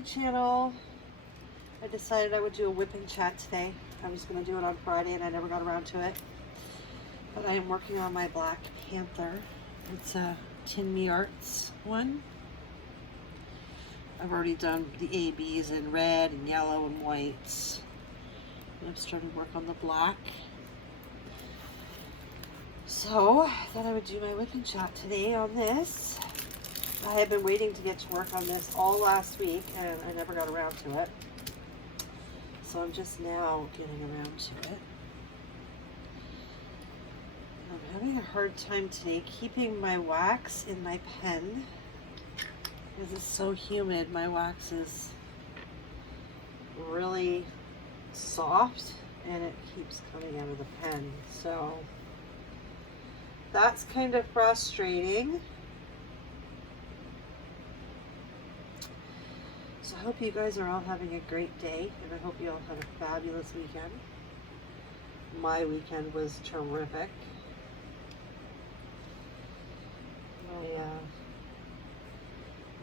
my channel. I decided I would do a whipping chat today. I was going to do it on Friday and I never got around to it. But I am working on my Black Panther. It's a Tin Me Arts one. I've already done the ABs in red and yellow and whites. And I've started work on the black. So I thought I would do my whipping chat today on this. I have been waiting to get to work on this all last week and I never got around to it. So I'm just now getting around to it. I'm having a hard time today keeping my wax in my pen because it's so humid. My wax is really soft and it keeps coming out of the pen. So that's kind of frustrating. So I hope you guys are all having a great day and I hope you all have a fabulous weekend. My weekend was terrific.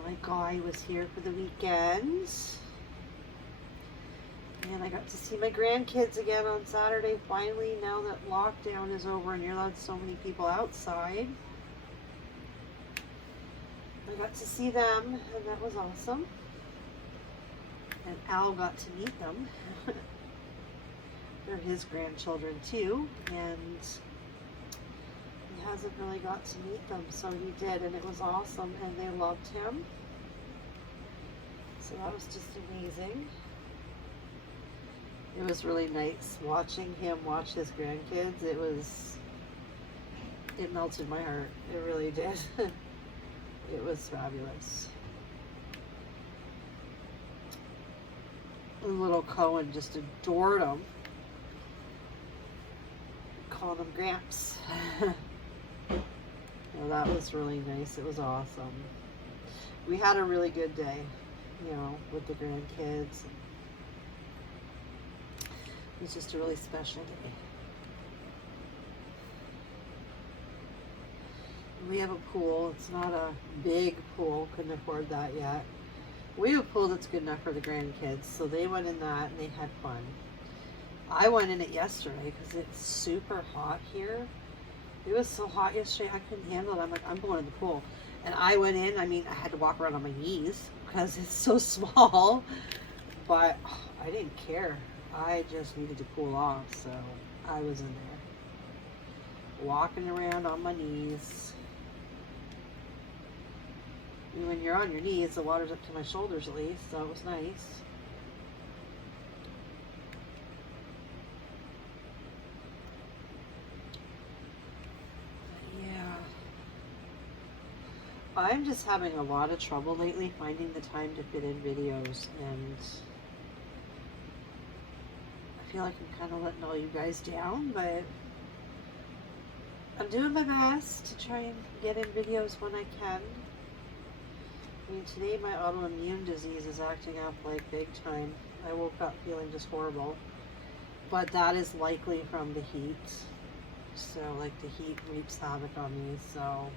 My guy was here for the weekend. And I got to see my grandkids again on Saturday, finally, now that lockdown is over and you're allowed so many people outside. I got to see them, and that was awesome. And Al got to meet them. They're his grandchildren too, and he hasn't really got to meet them, so he did, and it was awesome, and they loved him. So that was just amazing. It was really nice watching him watch his grandkids. It melted my heart. It really did. It was fabulous. And little Cohen just adored him. Called him Gramps. Well, that was really nice. It was awesome. We had a really good day, you know, with the grandkids. It was just a really special day. We have a pool. It's not a big pool. Couldn't afford that yet. We have a pool that's good enough for the grandkids. So they went in that and they had fun. I went in it yesterday because it's super hot here. It was so hot yesterday I couldn't handle it. I'm like, I'm going in the pool. And I went in. I mean, I had to walk around on my knees because it's so small. But I didn't care. I just needed to cool off, so I was in there, walking around on my knees. And when you're on your knees, the water's up to my shoulders at least, so it was nice. Yeah. I'm just having a lot of trouble lately finding the time to fit in videos, and I feel like I'm kind of letting all you guys down, but I'm doing my best to try and get in videos when I can. I mean, today my autoimmune disease is acting up like big time. I woke up feeling just horrible, but that is likely from the heat. So like the heat wreaks havoc on me, so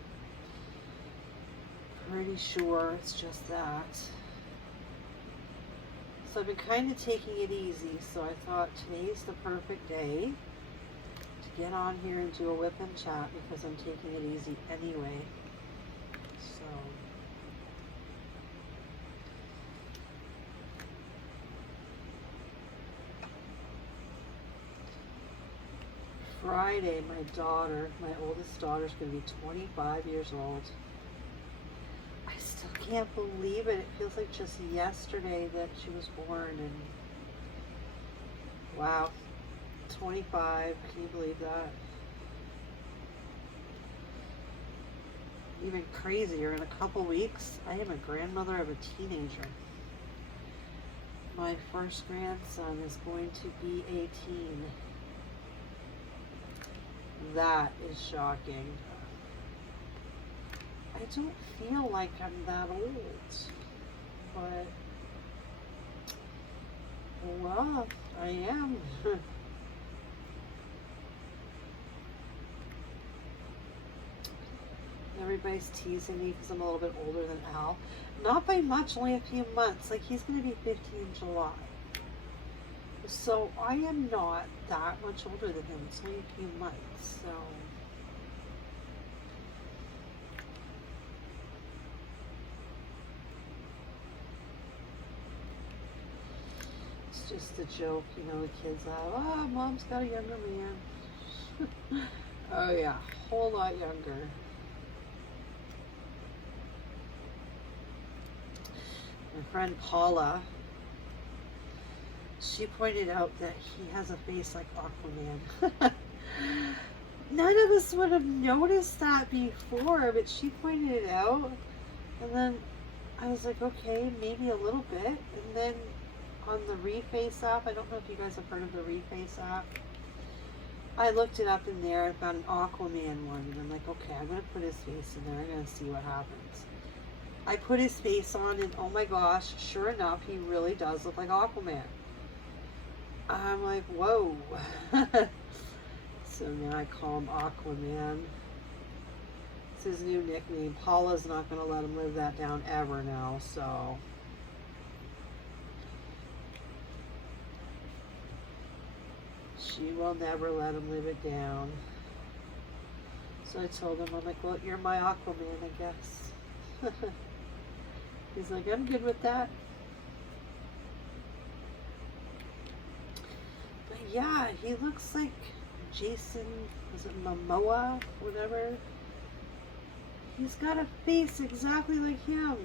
pretty sure it's just that. So I've been kind of taking it easy, so I thought today's the perfect day to get on here and do a whip and chat because I'm taking it easy anyway. So Friday, my daughter, my oldest daughter, is going to be 25 years old. I still can't believe it. It feels like just yesterday that she was born, and wow, 25, can you believe that? Even crazier, in a couple weeks, I am a grandmother of a teenager. My first grandson is going to be 18. That is shocking. I don't feel like I'm that old, but well, I am. everybody's teasing me because I'm a little bit older than Al. Not by much, only a few months. Like, he's going to be 50 in July. So I am not that much older than him. It's only a few months. So it's just a joke, you know, the kids have, oh, mom's got a younger man. Oh yeah, a whole lot younger. My friend Paula, she pointed out that he has a face like Aquaman. None of us would have noticed that before, but she pointed it out. And then I was like, okay, maybe a little bit. And then on the Reface app, I don't know if you guys have heard of the Reface app. I looked it up in there. I found an Aquaman one. And I'm like, okay, I'm going to put his face in there. I'm going to see what happens. I put his face on and oh my gosh, sure enough, he really does look like Aquaman. I'm like, whoa. So now I call him Aquaman. It's his new nickname. Paula's not going to let him live that down ever now, so. She will never let him live it down. So I told him, I'm like, well, you're my Aquaman, I guess. He's like, I'm good with that. But yeah, he looks like Jason, was it Momoa, whatever. He's got a face exactly like him.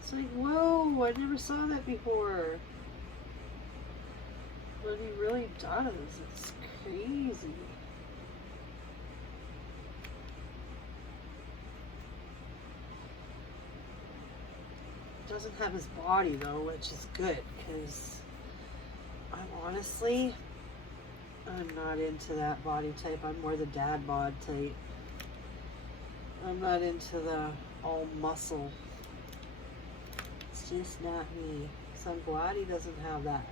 It's like, whoa, I never saw that before. But he really does. It's crazy. Doesn't have his body though, which is good because I'm not into that body type. I'm more the dad bod type. I'm not into the all muscle. It's just not me. So I'm glad he doesn't have that.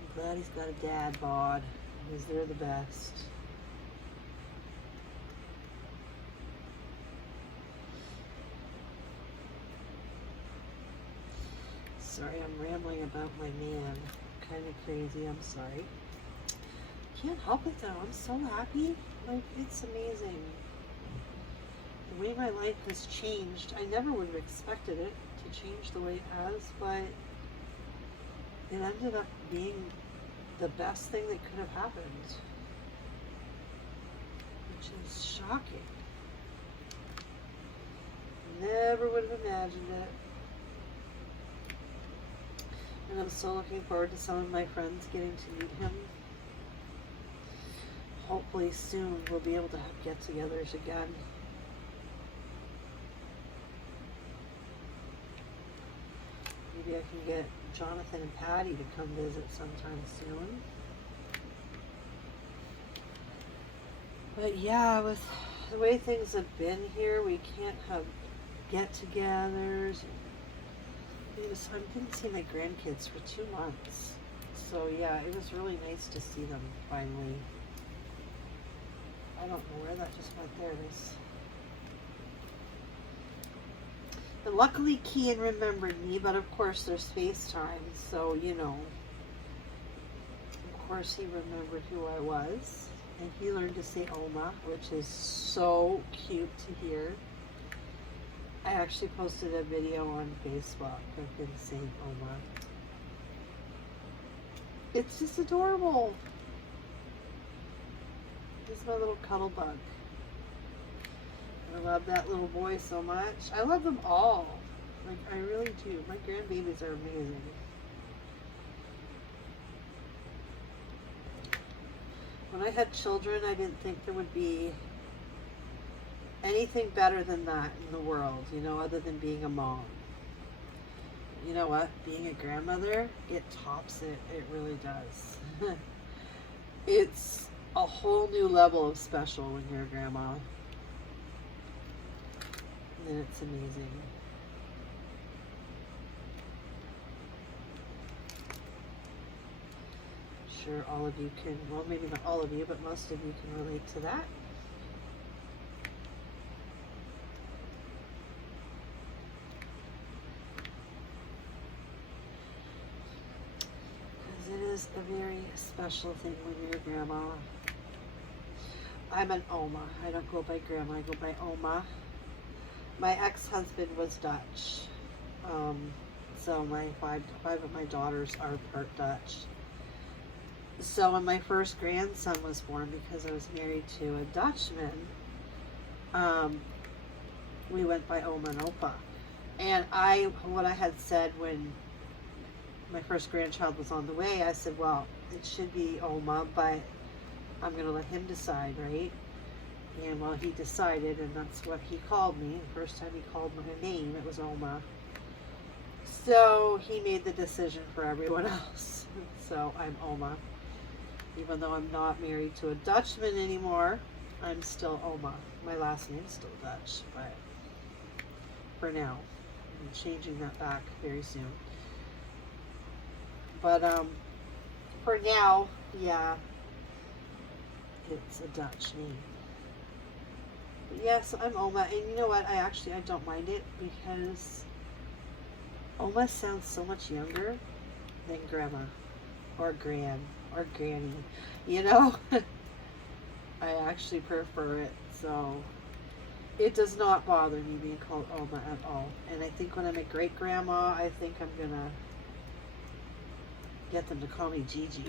I'm glad he's got a dad bod because they're the best. Sorry, I'm rambling about my man. Kind of crazy, I'm sorry. Can't help it though, I'm so happy. Like, it's amazing. The way my life has changed, I never would have expected it to change the way it has, but it ended up being the best thing that could have happened. Which is shocking. Never would have imagined it. And I'm so looking forward to some of my friends getting to meet him. Hopefully soon we'll be able to have get-togethers again. Maybe I can get Jonathan and Patty to come visit sometime soon. But yeah, with the way things have been here, we can't have get-togethers. So I didn't see my grandkids for 2 months. So yeah, it was really nice to see them finally. I don't know where that just went. There it is. And luckily Kian remembered me, but of course there's FaceTime, so you know. Of course he remembered who I was. And he learned to say Oma, which is so cute to hear. I actually posted a video on Facebook of him saying Oma. It's just adorable. He's my little cuddle bug. I love that little boy so much. I love them all. Like, I really do. My grandbabies are amazing. When I had children, I didn't think there would be anything better than that in the world, you know, other than being a mom. You know what? Being a grandmother, it tops it. It really does. It's a whole new level of special when you're a grandma. And it's amazing. sure all of you can, well, maybe not all of you, but most of you can relate to that. Because it is a very special thing when you're a grandma. I'm an Oma. I don't go by grandma, I go by Oma. My ex-husband was Dutch. So my five of my daughters are part Dutch. So when my first grandson was born, because I was married to a Dutchman, we went by Oma and Opa. And what I had said when my first grandchild was on the way, I said, well, it should be Oma, but I'm going to let him decide, right? And well, he decided, and that's what he called me. The first time he called my name, it was Oma. So he made the decision for everyone else. So I'm Oma. Even though I'm not married to a Dutchman anymore, I'm still Oma. My last name's still Dutch, but for now, I'm changing that back very soon. But for now, yeah, it's a Dutch name. But yes, I'm Oma, and you know what? I don't mind it, because Oma sounds so much younger than grandma or gran or granny, you know? I actually prefer it, so it does not bother me being called Oma at all. And I think when I'm a great grandma, I think I'm gonna get them to call me Gigi.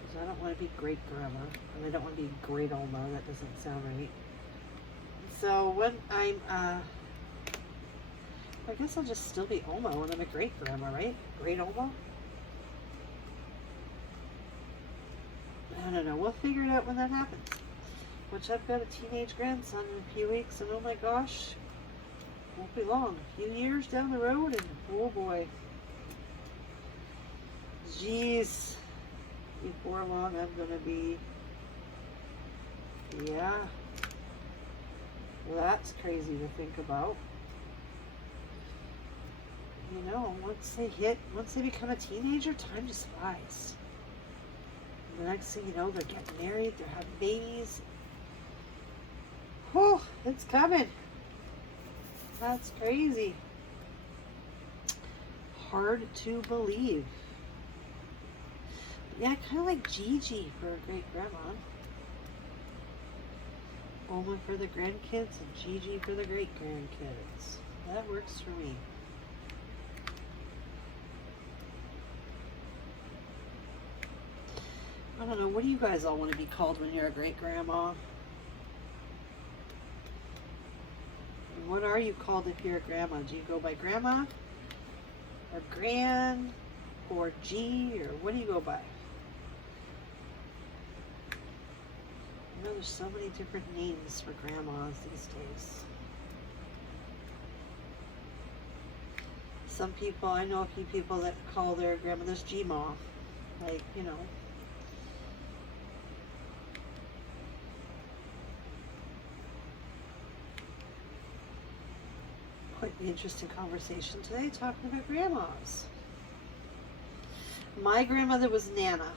Because I don't want to be great grandma, and I don't want to be great Oma. That doesn't sound right. So when I'm I guess I'll just still be Oma when I'm a great grandma, right? Great Oma? I don't know. We'll figure it out when that happens. Which I've got a teenage grandson in a few weeks, and oh my gosh, won't be long. A few years down the road, and oh boy. Jeez. Before long, I'm going to be, yeah. Well, that's crazy to think about. You know, once they become a teenager, time just flies. And the next thing you know, they're getting married, they're having babies. Oh, it's coming. That's crazy. Hard to believe. But yeah, I kind of like Gigi for a great grandma. Oma for the grandkids and Gigi for the great grandkids. That works for me. I don't know, what do you guys all want to be called when you're a great grandma? And what are you called if you're a grandma? Do you go by grandma? Or gran? Or G? Or what do you go by? I know there's so many different names for grandmas these days. Some people, I know a few people that call their grandmothers G-Ma. Like, you know. Quite an interesting conversation today, talking about grandmas. My grandmother was Nana,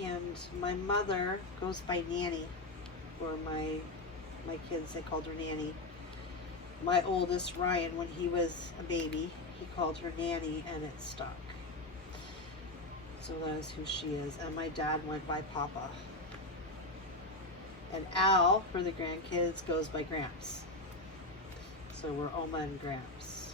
and my mother goes by Nanny, or my kids, they called her Nanny. My oldest, Ryan, when he was a baby, he called her Nanny, and it stuck. So that is who she is. And my dad went by Papa. And Al, for the grandkids, goes by Gramps. So we're Oma and Gramps.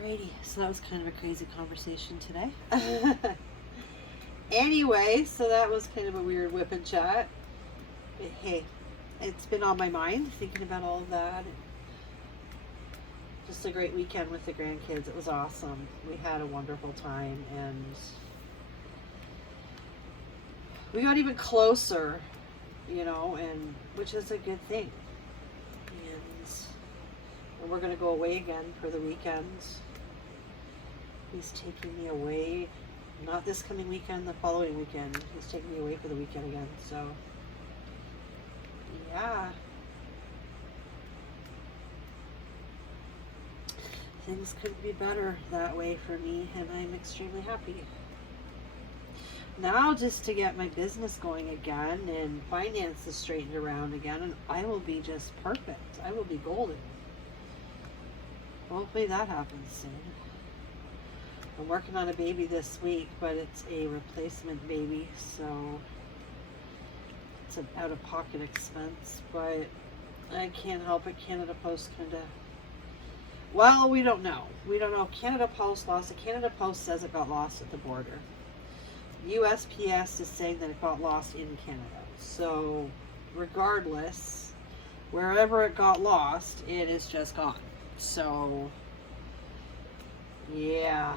Alrighty, so that was kind of a crazy conversation today. Anyway, so that was kind of a weird whip and chat. But hey, it's been on my mind, thinking about all of that. Just a great weekend with the grandkids. It was awesome. We had a wonderful time, and we got even closer, you know, and which is a good thing. And we're going to go away again for the weekend. He's taking me away, not this coming weekend, the following weekend. He's taking me away for the weekend again, so yeah. things couldn't be better that way for me, and I'm extremely happy. Now just to get my business going again and finances straightened around again, and I will be just perfect. I will be golden. Hopefully that happens soon. I'm working on a baby this week, but it's a replacement baby, so it's an out-of-pocket expense, but I can't help it. Canada Post kind of, well, we don't know. We don't know. Canada Post lost it. Canada Post says it got lost at the border. USPS is saying that it got lost in Canada. So regardless, wherever it got lost, it is just gone. So yeah,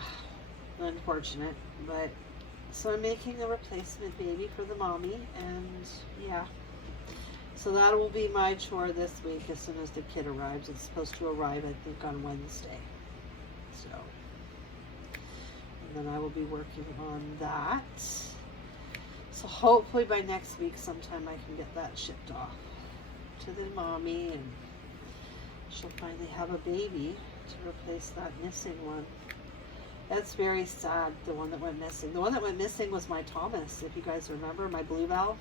unfortunate, but so I'm making a replacement baby for the mommy, and yeah, so that will be my chore this week as soon as the kid arrives. It's supposed to arrive, I think, on Wednesday. So, and then I will be working on that. So hopefully by next week sometime I can get that shipped off to the mommy, and she'll finally have a baby to replace that missing one. That's very sad, the one that went missing. The one that went missing was my Thomas, if you guys remember, my Bluebell.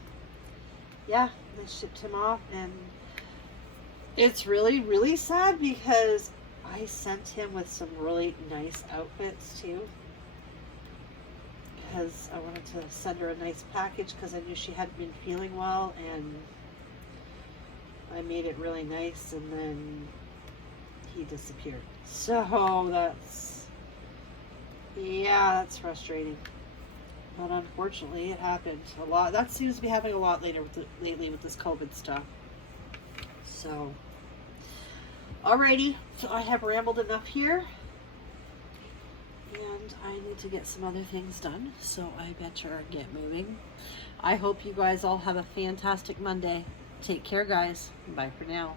Yeah, they shipped him off, and it's really, really sad because I sent him with some really nice outfits too, because I wanted to send her a nice package because I knew she hadn't been feeling well, and I made it really nice, and then he disappeared. So that's, yeah, that's frustrating. But unfortunately, it happened a lot. That seems to be happening a lot lately with this COVID stuff. So, alrighty. So I have rambled enough here. And I need to get some other things done. So I better get moving. I hope you guys all have a fantastic Monday. Take care, guys. Bye for now.